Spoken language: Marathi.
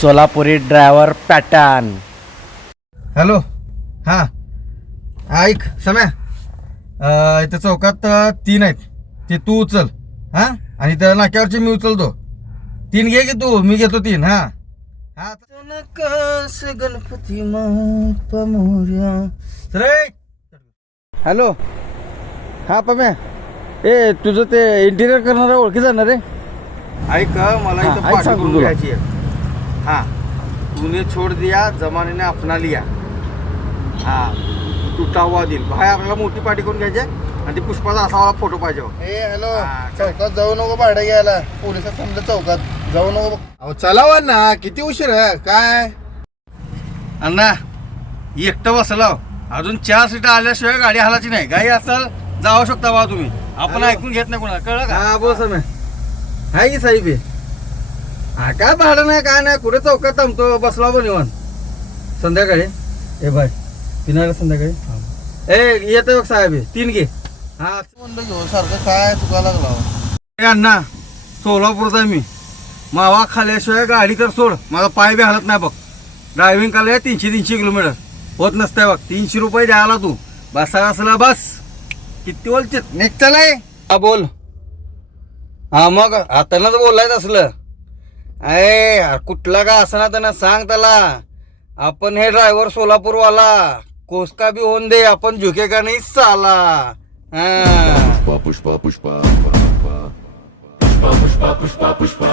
सोलापुरी ड्रायव्हर पॅटर्न. हॅलो. हां ऐक सम्या, इथं चौकात 3 आहेत, ते तू उचल. हां आणि त्या नाक्यावरचे मी उचलतो. 3 घे की तू, मी घेतो 3. हां हां. गणपती बाप्पा मोरया. हॅलो. हा पम्या, ए तुझं ते इंटिरियर करणारा ओळखी जाणार रे. ऐक मला हाँ, इथं ऐक पार्टी सांगतो करून तुला. घ्यायची आहे. हाँ तूने छोड़ दिया जमाने ने अपना लिया. हाँ तुटा हुआ दिल. भाई आपल्याला मोठी पार्टी करून घ्यायची आहे आणि ती पुष्पाचा असावाला फोटो पाहिजे. ए हॅलो, हा, चौकात जाऊ नको भाडं घ्यायला. पोलिसात समजा चौकात जाऊ नको. अहो चलावा ना, किती उशीर आहे काय? अण्णा एकटं बसलाव, अजून 4 सीट आल्याशिवाय गाडी हालायची नाही. गाडी असाल जाऊ शकता बा तुम्ही. आपण ऐकून घेत नाही कोणाला, कळलं का? हा बोल सम्या. हाय की साहेब आहे. हा काय भाडं नाही काय नाही, कुठे चौकात थांबतो बसला पण निवान. संध्याकाळी ए बाय पिणारा संध्याकाळी. ए येतो बघ साहेब आहे. 3 घे. हा म्हणलं घेऊ सारखं काय चुका लागला. ए अण्णा सोलापूरचा आहे मी. मावा खाल्ल्याशिवाय गाडी तर सोड, माझा पाय बी हालत नाही बघ. ड्रायव्हिंग काढले 300 किलोमीटर होत नसतंय बघ. 300 रुपये द्यायला तू बसा असला बस. किती बोलचित नेक्स्ट चलाय. हा बोल. हा मग आतानाच बोलायचं असलं. अरे कुठला का असं ना त्यांना सांग त्याला, आपण हे ड्रायव्हर सोलापूरवाला कोसका भी होऊन दे, आपण झुकेगा नाही साला. हा पुष्पा पुष्पा पुष्पा पुष्पा पुष्पा पुष्पा पुष्पा पुष्पा